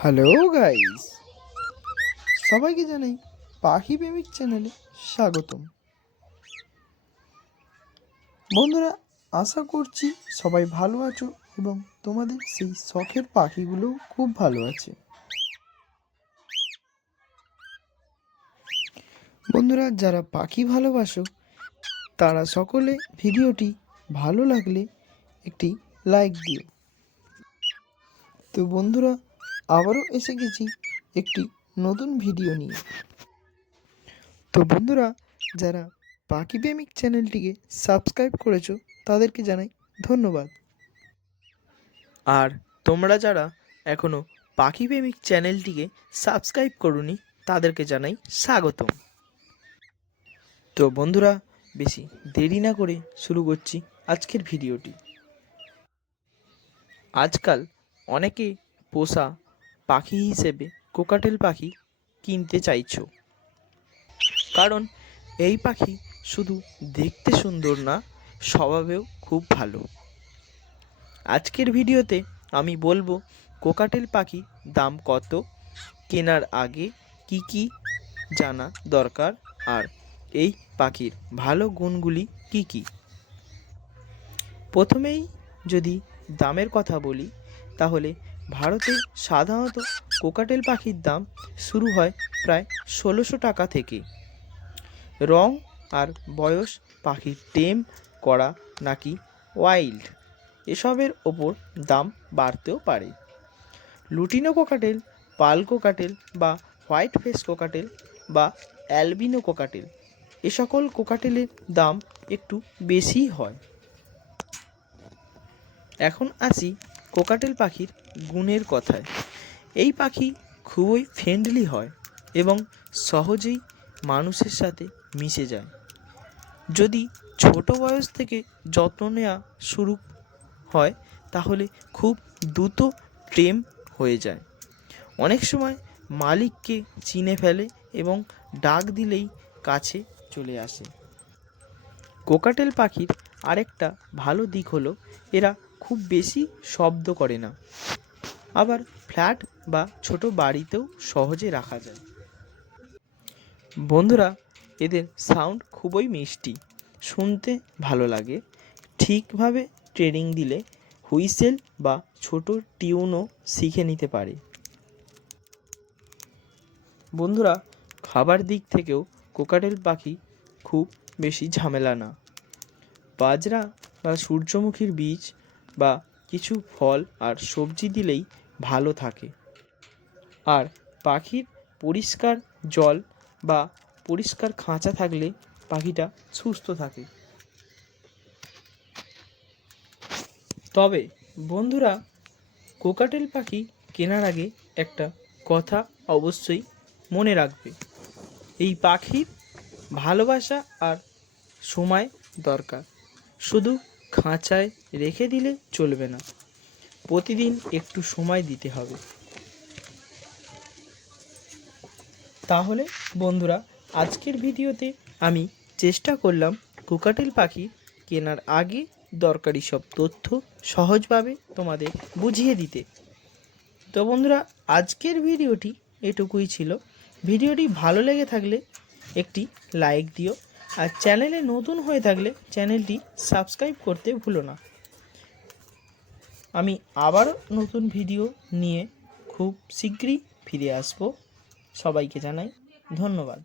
Hello guys, সবাইকে জানাই পাখি প্রেমিক চ্যানেলে স্বাগতম। বন্ধুরা, আশা করছি সবাই ভালো আছো এবং তোমাদের সেই শখের পাখিগুলো খুব ভালো আছে। বন্ধুরা, যারা পাখি ভালোবাসো তারা সকলে ভিডিওটি ভালো লাগলে একটি লাইক দিও। তো বন্ধুরা, আবারও এসে গেছি একটি নতুন ভিডিও নিয়ে। তো বন্ধুরা, যারা পাখি প্রেমিক চ্যানেলটিকে সাবস্ক্রাইব করেছো তাদেরকে জানাই ধন্যবাদ। আর তোমরা যারা এখনও পাখি প্রেমিক চ্যানেলটিকে সাবস্ক্রাইব করোনি তাদেরকে জানাই স্বাগতম। তো বন্ধুরা, বেশি দেরি না করে শুরু করছি আজকের ভিডিওটি। আজকাল অনেকে পোষা পাখি হিসেবে কোকাটেল পাখি কিনতে চাইছো, কারণ এই পাখি শুধু দেখতে সুন্দর না, স্বভাবেও খুব ভালো। আজকের ভিডিওতে আমি বলবো কোকাটেল পাখি দাম কত, কেনার আগে কি কি জানা দরকার, আর এই পাখির ভালো গুণগুলি কি কি। প্রথমেই যদি দামের কথা বলি, তাহলে ভারতে সাধারণত কোকাটেল পাখির দাম শুরু হয় প্রায় ১৬০০ টাকা থেকে। রং আর বয়স, পাখির টেম করা নাকি ওয়াইল্ড, এসবের ওপর দাম বাড়তেও পারে। লুটিনো কোকাটেল, পাল কোকাটেল বা হোয়াইট ফেস কোকাটেল বা অ্যালবিনো কোকাটেল, এ সকল কোকাটেলের দাম একটু বেশিই হয়। এখন আসি কোকাটেল পাখির গুণের কথায়। এই পাখি খুবই ফ্রেন্ডলি হয় এবং সহজেই মানুষের সাথে মিশে যায়। যদি ছোট বয়স থেকে যত্ন নেওয়া শুরু হয় তাহলে খুব দ্রুত টেম হয়ে যায়। অনেক সময় মালিককে চিনে ফেলে এবং ডাক দিলেই কাছে চলে আসে। কোকাটেল পাখির আরেকটা ভালো দিক হলো এরা খুব বেশি শব্দ করে না, আবার ফ্ল্যাট বা ছোট বাড়িতেও সহজে রাখা যায়। বন্ধুরা, এদের সাউন্ড খুবই মিষ্টি, শুনতে ভালো লাগে। ঠিকভাবে ট্রেনিং দিলে হুইসেল বা ছোট টিউনও শিখে নিতে পারে। বন্ধুরা, খাবার দিক থেকেও কোকাটেল পাখি খুব বেশি ঝামেলা না। বাজরা বা সূর্যমুখীর বীজ বা কিছু ফল আর সবজি দিলেই ভালো থাকে। আর পাখির পরিষ্কার জল বা পরিষ্কার খাঁচা থাকলে পাখিটা সুস্থ থাকে। তবে বন্ধুরা, কোকাটেল পাখি কেনার আগে একটা কথা অবশ্যই মনে রাখবে, এই পাখির ভালোবাসা আর সময় দরকার। শুধু খাঁচায় রেখে দিলে চলবে না, প্রতিদিন একটু সময় দিতে হবে। তাহলে বন্ধুরা, আজকের ভিডিওতে আমি চেষ্টা করলাম কোকাটেল পাখি কেনার আগে দরকারি সব তথ্য সহজভাবে তোমাদের বুঝিয়ে দিতে। তো বন্ধুরা, আজকের ভিডিওটি এটুকুই ছিল। ভিডিওটি ভালো লেগে থাকলে একটি লাইক দিও, আর চ্যানেলে নতুন হয়ে থাকলে চ্যানেলটি সাবস্ক্রাইব করতে ভুলো না। আমি আবার নতুন ভিডিও নিয়ে খুব শীঘ্রই ফিরে আসব। সবাইকে জানাই ধন্যবাদ।